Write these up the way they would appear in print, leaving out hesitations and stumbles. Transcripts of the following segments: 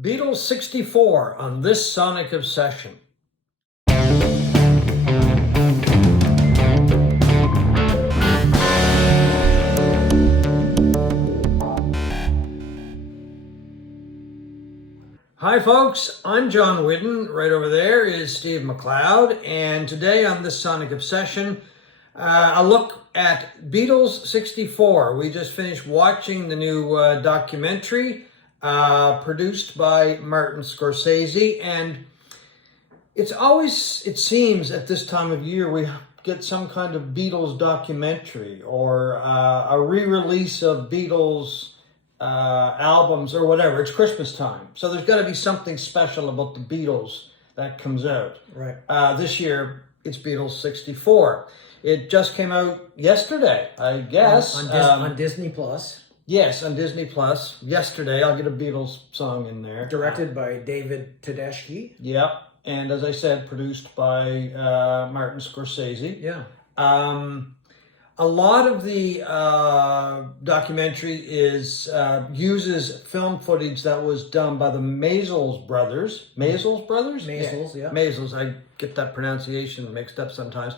Beatles 64 on this Sonic Obsession. Hi folks, I'm John Whidden. Right over there is Steve McLeod, and today on this Sonic Obsession, a look at Beatles 64. We just finished watching the new documentary produced by Martin Scorsese, and it's always, it seems at this time of year, we get some kind of Beatles documentary or a re-release of Beatles albums or whatever. It's Christmas time, so there's got to be something special about the Beatles that comes out. Right. This year, it's Beatles 64. It just came out yesterday, I guess. On Disney Plus. Yes, on Disney Plus. Yesterday, I'll get a Beatles song in there. Directed by David Tedeschi. Yep, and as I said, produced by Martin Scorsese. Yeah. A lot of the documentary uses film footage that was done by the Maysles brothers. Maysles brothers? Maysles, yeah. Maysles, I get that pronunciation mixed up sometimes.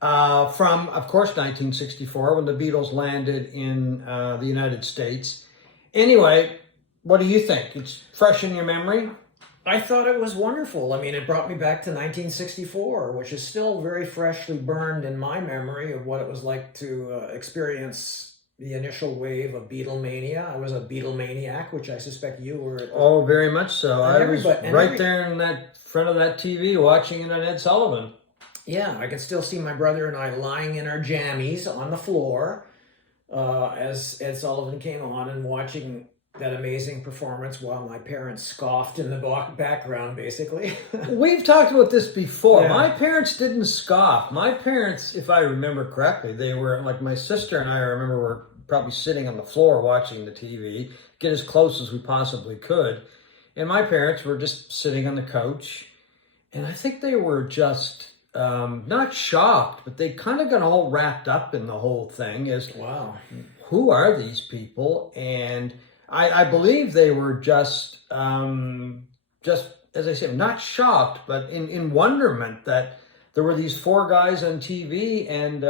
From, of course, 1964, when the Beatles landed in the United States. Anyway, what do you think? It's fresh in your memory? I thought it was wonderful. I mean, it brought me back to 1964, which is still very freshly burned in my memory of what it was like to experience the initial wave of Beatlemania. I was a Beatlemaniac, which I suspect you were. Oh, very much so. I was right there in that front of that TV watching it on Ed Sullivan. Yeah, I can still see my brother and I lying in our jammies on the floor as Ed Sullivan came on and watching that amazing performance while my parents scoffed in the background, basically. We've talked about this before. Yeah. My parents didn't scoff. My parents, if I remember correctly, they were, like my sister and I remember were probably sitting on the floor watching the TV, get as close as we possibly could. And my parents were just sitting on the couch. And I think they were just not shocked, but they kind of got all wrapped up in the whole thing as, wow, who are these people? And I believe they were just as I said, not shocked, but in wonderment that there were these four guys on TV, and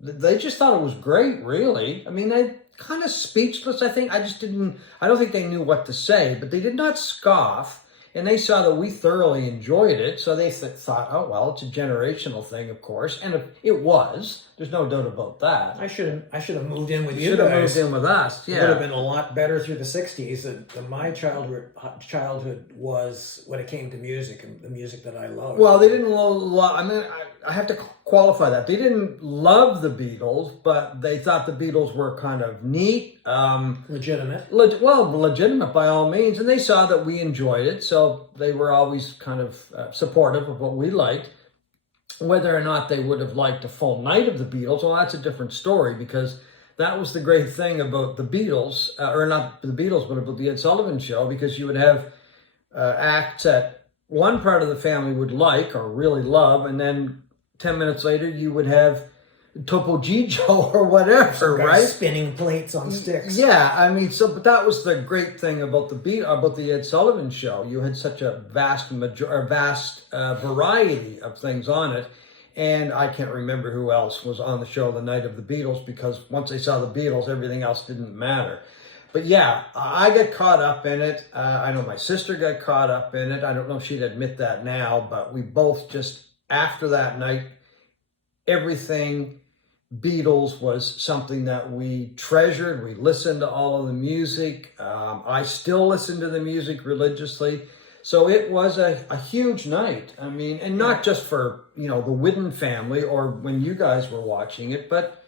they just thought it was great, really. I mean, they kind of speechless, I think. I don't think they knew what to say, but they did not scoff. And they saw that we thoroughly enjoyed it, so they thought, oh, well, it's a generational thing, of course. And it was. There's no doubt about that. I should have moved in with you should have guys. moved in with us, yeah. It would have been a lot better through the 60s. My childhood was when it came to music, and the music that I loved. Well, they didn't love, I mean, I have to qualify that. They didn't love the Beatles, but they thought the Beatles were kind of neat. Legitimate. Legitimate by all means. And they saw that we enjoyed it, so they were always kind of supportive of what we liked. Whether or not they would have liked a full night of the Beatles, well, that's a different story, because that was the great thing about the Beatles, or not the Beatles, but about the Ed Sullivan Show, because you would have acts that one part of the family would like or really love, and then 10 minutes later you would have Topo Gigio or whatever, right? Spinning plates on sticks. Yeah, I mean, but that was the great thing about the Ed Sullivan Show. You had such a vast variety of things on it, and I can't remember who else was on the show the night of the Beatles, because once they saw the Beatles, everything else didn't matter. But yeah, I got caught up in it. I know my sister got caught up in it. I don't know if she'd admit that now, but we both just, after that night, everything Beatles was something that we treasured. We listened to all of the music. I still listen to the music religiously. So it was a huge night. I mean, and not just for, the Whidden family or when you guys were watching it, but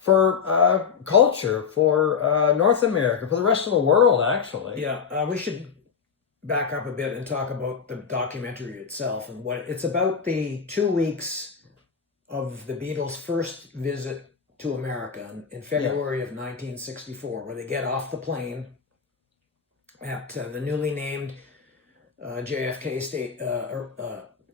for culture, for North America, for the rest of the world, actually. Yeah, we should back up a bit and talk about the documentary itself and what it's about. The 2 weeks of the Beatles' first visit to America in February of 1964, where they get off the plane at the newly named JFK State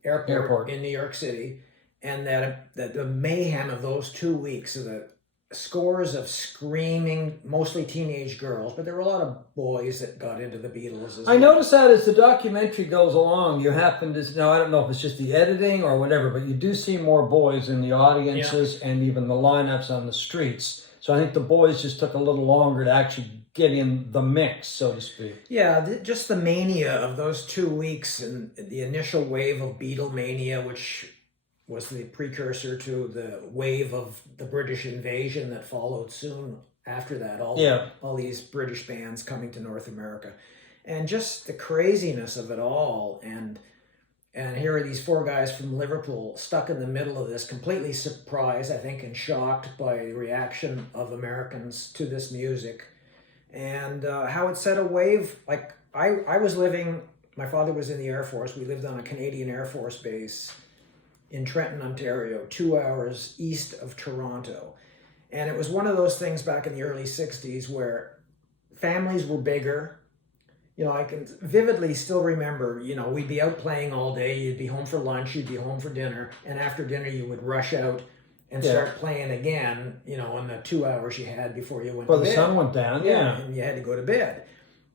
Airport in New York City, and that the mayhem of those 2 weeks of the scores of screaming, mostly teenage girls, but there were a lot of boys that got into the Beatles as I well. noticed that as the documentary goes along, you happen to, now I don't know if it's just the editing or whatever, but you do see more boys in the audiences and even the lineups on the streets. So I think the boys just took a little longer to actually get in the mix, so to speak. Yeah, just the mania of those 2 weeks and the initial wave of Beatlemania, which was the precursor to the wave of the British invasion that followed soon after that. All these British bands coming to North America, and just the craziness of it all. And here are these four guys from Liverpool stuck in the middle of this, completely surprised, I think, and shocked by the reaction of Americans to this music, and how it set a wave. Like I was living. My father was in the Air Force. We lived on a Canadian Air Force base in Trenton, Ontario, 2 hours east of Toronto. And it was one of those things back in the early 60s where families were bigger. You know, I can vividly still remember, you know, we'd be out playing all day, you'd be home for lunch, you'd be home for dinner, and after dinner you would rush out and start playing again, you know, in the 2 hours you had before you went to bed. Well, the sun went down, and you had to go to bed.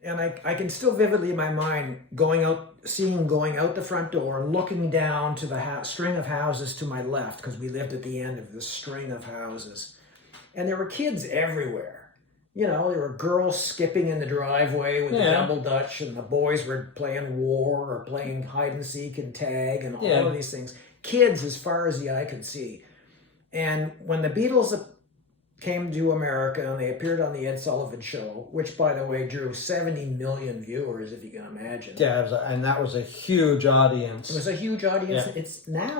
And I can still vividly in my mind going out the front door and looking down to the string of houses to my left, because we lived at the end of this string of houses. And there were kids everywhere. You know, there were girls skipping in the driveway with the double dutch, and the boys were playing war or playing hide and seek and tag and all of these things. Kids as far as the eye could see. And when the Beatles came to America and they appeared on the Ed Sullivan Show, which, by the way, drew 70 million viewers, if you can imagine. Yeah, and that was a huge audience. It was a huge audience. Yeah.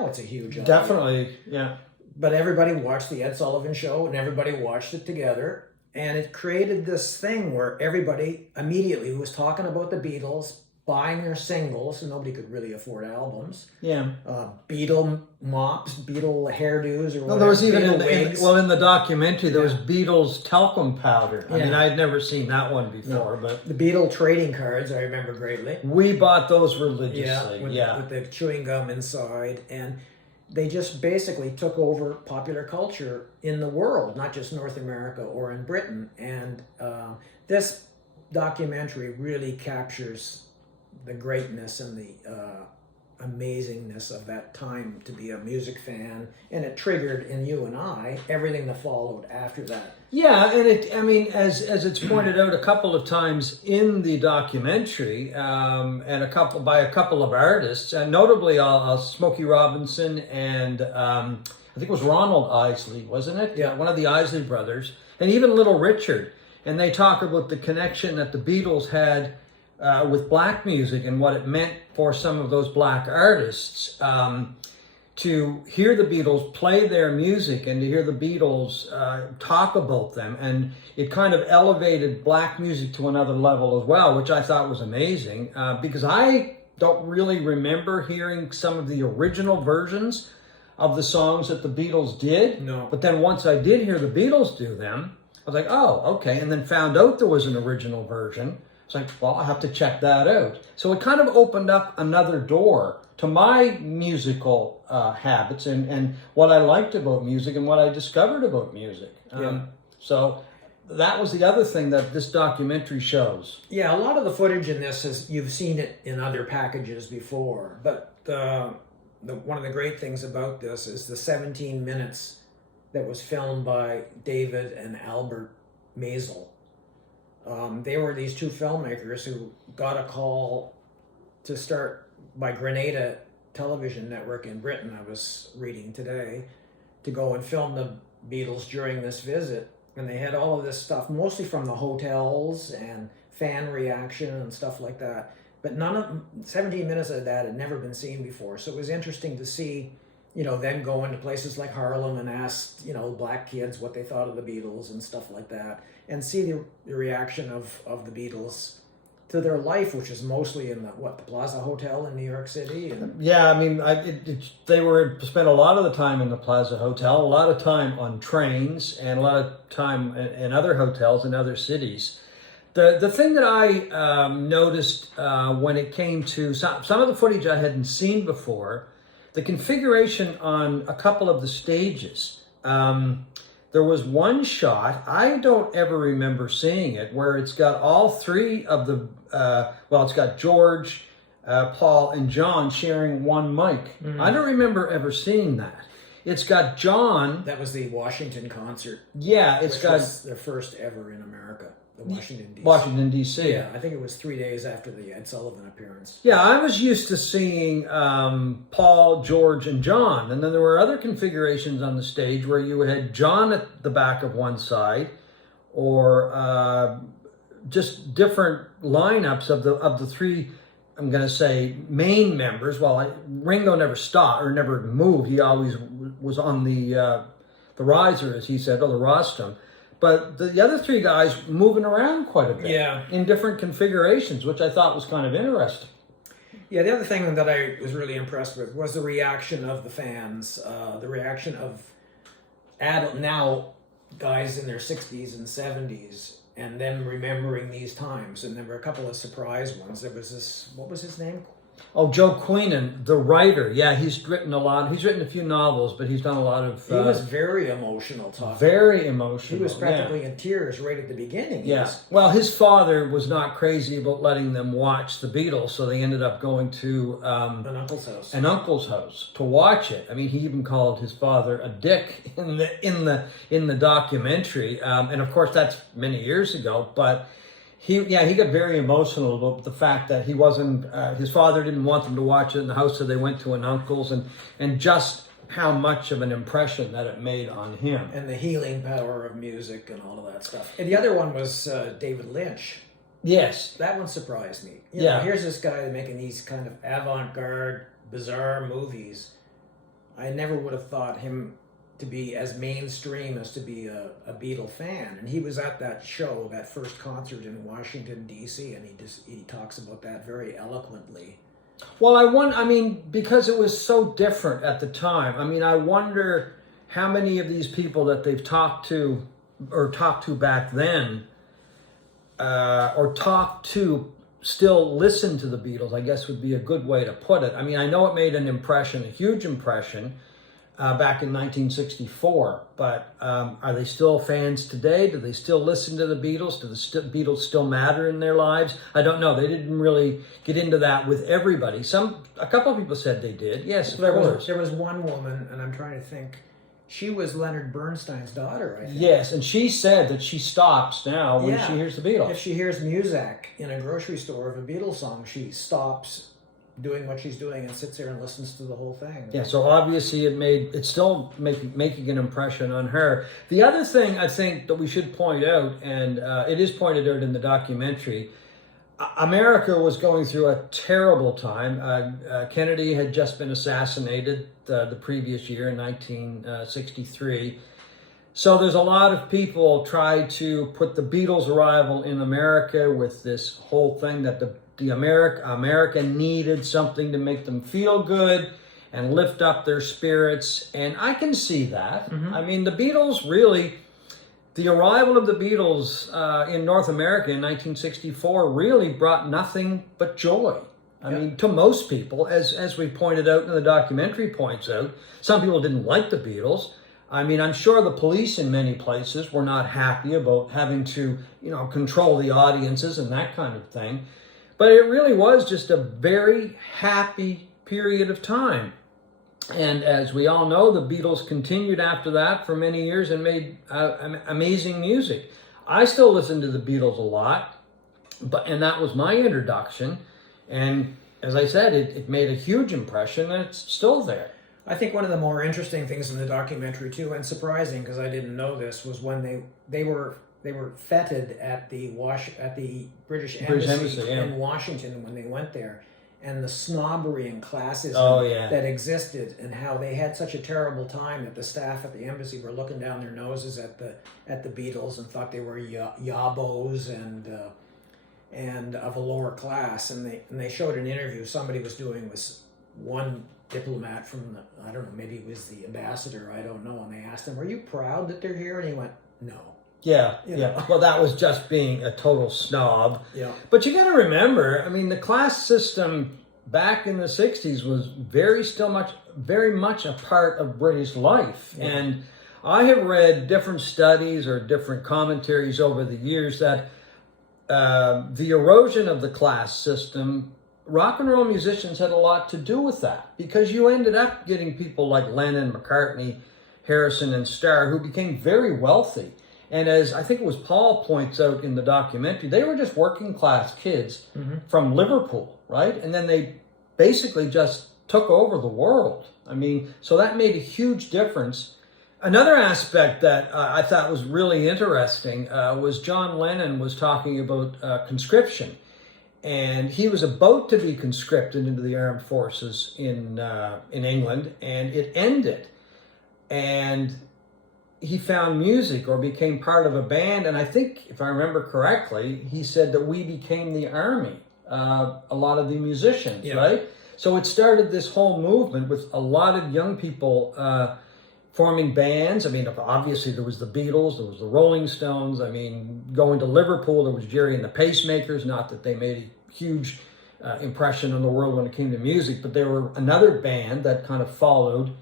It's a huge audience. Definitely, yeah. But everybody watched the Ed Sullivan Show, and everybody watched it together. And it created this thing where everybody immediately was talking about the Beatles, buying their singles, so nobody could really afford albums. Yeah. Beatle mops, Beatle hairdos, or whatever. Well, there was even in the documentary, there was Beatles talcum powder. I mean, I'd never seen that one before, but the Beatle trading cards, I remember greatly. We bought those religiously. With the chewing gum inside, and they just basically took over popular culture in the world, not just North America or in Britain. And this documentary really captures the greatness and the amazingness of that time to be a music fan, and it triggered in you and I everything that followed after that. Yeah, and as it's pointed out a couple of times in the documentary, and by a couple of artists, and notably Smokey Robinson and I think it was Ronald Isley, wasn't it? Yeah, one of the Isley brothers, and even Little Richard, and they talk about the connection that the Beatles had with black music and what it meant for some of those black artists to hear the Beatles play their music and to hear the Beatles talk about them. And it kind of elevated black music to another level as well, which I thought was amazing because I don't really remember hearing some of the original versions of the songs that the Beatles did. No. But then once I did hear the Beatles do them, I was like, oh, okay. And then found out there was an original version. It's like, well, I'll have to check that out. So it kind of opened up another door to my musical habits and what I liked about music and what I discovered about music. So that was the other thing that this documentary shows. Yeah, a lot of the footage in this you've seen it in other packages before, but one of the great things about this is the 17 minutes that was filmed by David and Albert Maisel. They were these two filmmakers who got a call to start by Grenada television network in Britain, I was reading today, to go and film the Beatles during this visit. And they had all of this stuff, mostly from the hotels and fan reaction and stuff like that. But 17 minutes of that had never been seen before. So it was interesting to see, you know, them go into places like Harlem and ask, you know, black kids what they thought of the Beatles and stuff like that. And see the reaction of the Beatles to their life, which is mostly in the Plaza Hotel in New York City. And yeah, I mean, they spent a lot of the time in the Plaza Hotel, a lot of time on trains, and a lot of time in other hotels in other cities. The thing that I noticed when it came to some of the footage I hadn't seen before, the configuration on a couple of the stages. there was one shot, I don't ever remember seeing it, where it's got all three of the, it's got George, Paul, and John sharing one mic. Mm. I don't remember ever seeing that. It's got John. That was the Washington concert. Yeah, it's got was their first ever in America. The Washington, D.C. Yeah, I think it was 3 days after the Ed Sullivan appearance. Yeah, I was used to seeing Paul, George, and John. And then there were other configurations on the stage where you had John at the back of one side, or just different lineups of the three, I'm going to say, main members. Well, Ringo never stopped or never moved. He always was on the riser, as he said, or the rostrum. But the other three guys moving around quite a bit, yeah, in different configurations, which I thought was kind of interesting. Yeah, the other thing that I was really impressed with was the reaction of the fans, the reaction of now guys in their 60s and 70s, and them remembering these times. And there were a couple of surprise ones. There was this, what was his name? Oh, Joe Queenan, the writer. Yeah, he's written a lot. He's written a few novels, but he's done a lot of... He was very emotional talking. Very emotional. He was practically in tears right at the beginning. Yeah. Well, his father was not crazy about letting them watch the Beatles, so they ended up going to... an uncle's house to watch it. I mean, he even called his father a dick in the documentary. And of course, that's many years ago, but... He got very emotional about the fact that he wasn't, his father didn't want them to watch it in the house, so they went to an uncle's, and just how much of an impression that it made on him. And the healing power of music and all of that stuff. And the other one was David Lynch. Yes. That one surprised me. You know, here's this guy making these kind of avant-garde, bizarre movies. I never would have thought him to be as mainstream as to be a Beatle fan, and he was at that show, that first concert in Washington D.C., and he talks about that very eloquently. Well, I mean, because it was so different at the time. I mean, I wonder how many of these people that they've talked to back then, or talked to, still listen to the Beatles. I guess would be a good way to put it. I mean, I know it made an impression, a huge impression. Back in 1964, but are they still fans today? Do they still listen to the Beatles? Do the Beatles still matter in their lives? I don't know. They didn't really get into that with everybody. A couple of people said they did. Yes, there was one woman, and I'm trying to think. She was Leonard Bernstein's daughter, I think. Yes, and she said that she stops now when she hears the Beatles. If she hears music in a grocery store of a Beatles song, she stops doing what she's doing and sits there and listens to the whole thing. Yeah, so obviously it's still making an impression on her. The other thing I think that we should point out, and it is pointed out in the documentary, America was going through a terrible time. Kennedy had just been assassinated the previous year in 1963. So there's a lot of people try to put the Beatles' arrival in America with this whole thing that America needed something to make them feel good and lift up their spirits. And I can see that. Mm-hmm. I mean, the Beatles really, the arrival of the Beatles in North America in 1964 really brought nothing but joy. I mean, to most people, as we pointed out and the documentary points out, some people didn't like the Beatles. I mean, I'm sure the police in many places were not happy about having to, control the audiences and that kind of thing. But it really was just a very happy period of time. And as we all know, the Beatles continued after that for many years and made amazing music. I still listen to the Beatles a lot, and that was my introduction. And as I said, it made a huge impression, and it's still there. I think one of the more interesting things in the documentary too, and surprising because I didn't know this, was when they were feted at the British Embassy in Washington when they went there, and the snobbery and classism that existed, and how they had such a terrible time that the staff at the embassy were looking down their noses at the Beatles and thought they were yabos and of a lower class. And they showed an interview somebody was doing with one diplomat from I don't know, maybe it was the ambassador, I don't know, and they asked him, "Are you proud that they're here?" And he went, "No." Yeah. Well, that was just being a total snob. Yeah. But you got to remember, I mean, the class system back in the 60s was very much a part of British life. Yeah. And I have read different studies or different commentaries over the years that the erosion of the class system, rock and roll musicians had a lot to do with that, because you ended up getting people like Lennon, McCartney, Harrison, and Starr, who became very wealthy. And as I think it was Paul points out in the documentary, they were just working class kids from Liverpool, right? And then they basically just took over the world. I mean, so that made a huge difference. Another aspect that I thought was really interesting was John Lennon was talking about conscription. And he was about to be conscripted into the armed forces in England, and it ended. And he found music or became part of a band, and I think, if I remember correctly, he said that we became the army, a lot of the musicians, right? So it started this whole movement with a lot of young people forming bands. I mean, obviously there was the Beatles, there was the Rolling Stones. I mean, going to Liverpool, there was Jerry and the Pacemakers. Not that they made a huge impression on the world when it came to music, but they were another band that kind of followed,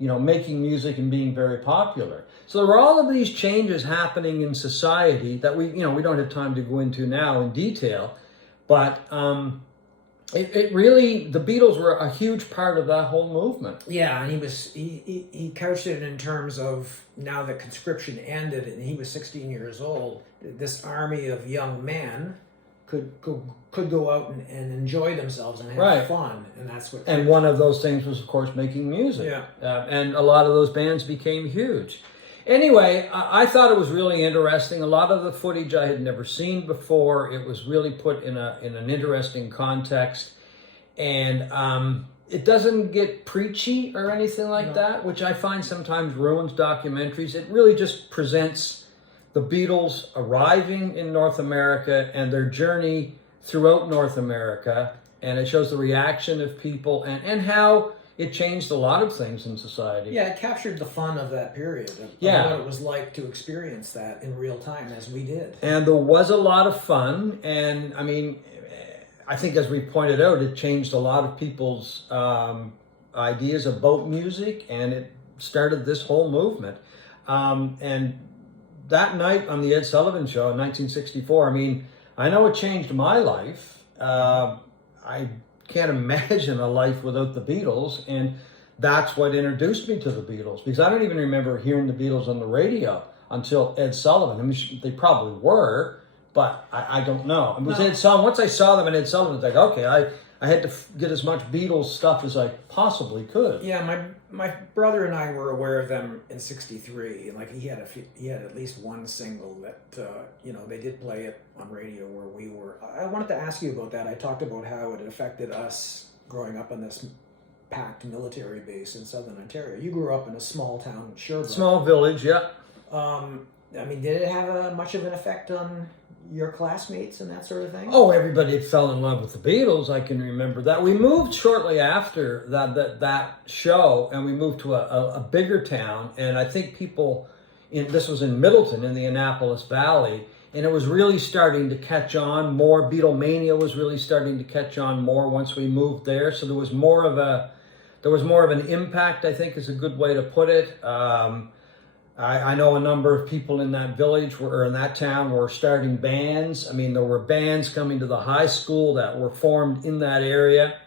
making music and being very popular. So there were all of these changes happening in society that we don't have time to go into now in detail, but it really, the Beatles were a huge part of that whole movement. Yeah, and he couched it in terms of, now that conscription ended and he was 16 years old, this army of young men could go out and enjoy themselves and have fun, and that's what. And one of those things was, of course, making music. Yeah, and a lot of those bands became huge. Anyway, I thought it was really interesting. A lot of the footage I had never seen before. It was really put in an interesting context, and it doesn't get preachy or anything like that, which I find sometimes ruins documentaries. It really just presents the Beatles arriving in North America and their journey throughout North America, and it shows the reaction of people and how it changed a lot of things in society. Yeah, it captured the fun of that period. Of what it was like to experience that in real time, as we did. And there was a lot of fun, and I mean, I think, as we pointed out, it changed a lot of people's ideas about music, and it started this whole movement. And that night on the Ed Sullivan Show in 1964, I mean, I know it changed my life. I can't imagine a life without the Beatles, and that's what introduced me to the Beatles, because I don't even remember hearing the Beatles on the radio until Ed Sullivan. I mean, they probably were, but I don't know. It was Ed Sullivan. Once I saw them in Ed Sullivan, it's like, okay, I had to get as much Beatles stuff as I possibly could. Yeah, my brother and I were aware of them in '63. Like he had at least one single that they did play it on radio where we were. I wanted to ask you about that. I talked about how it affected us growing up on this packed military base in southern Ontario. You grew up in a small town in Sherbrooke. Small village, yeah. I mean, did it have much of an effect on your classmates and that sort of thing? Oh, everybody fell in love with the Beatles. I can remember that. We moved shortly after that show, and we moved to a bigger town. And I think this was in Middleton in the Annapolis Valley, and it was really starting to catch on more. Beatlemania was really starting to catch on more once we moved there. So there was more of an impact, I think is a good way to put it. I know a number of people in that village or in that town were starting bands. I mean, there were bands coming to the high school that were formed in that area.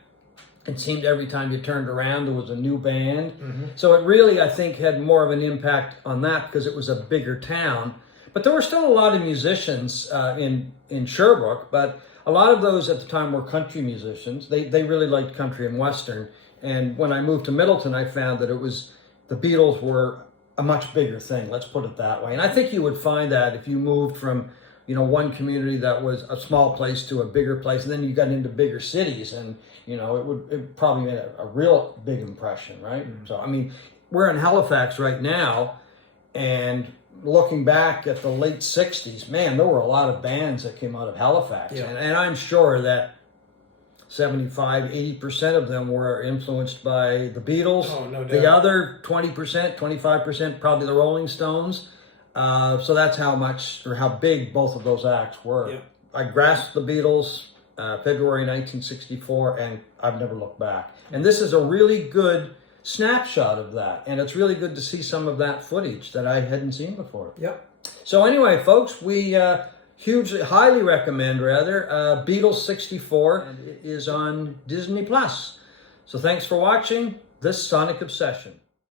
It seemed every time you turned around, there was a new band. Mm-hmm. So it really, I think, had more of an impact on that because it was a bigger town. But there were still a lot of musicians in Sherbrooke, but a lot of those at the time were country musicians. They really liked country and Western. And when I moved to Middleton, I found that the Beatles were a much bigger thing, let's put it that way. And I think you would find that if you moved from, one community that was a small place to a bigger place, and then you got into bigger cities, and, it probably made a real big impression, right? Mm-hmm. So, I mean, we're in Halifax right now, and looking back at the late 60s, man, there were a lot of bands that came out of Halifax. Yeah. And I'm sure that 75-80% of them were influenced by the Beatles. Oh, no doubt. The other 20%, 25%, probably the Rolling Stones. So that's how much or how big both of those acts were. Yeah. I grasped the Beatles February 1964, and I've never looked back. And this is a really good snapshot of that. And it's really good to see some of that footage that I hadn't seen before. Yep. So anyway, folks, we highly recommend, Beatles 64, and it is on Disney+. So thanks for watching this Sonic Obsession.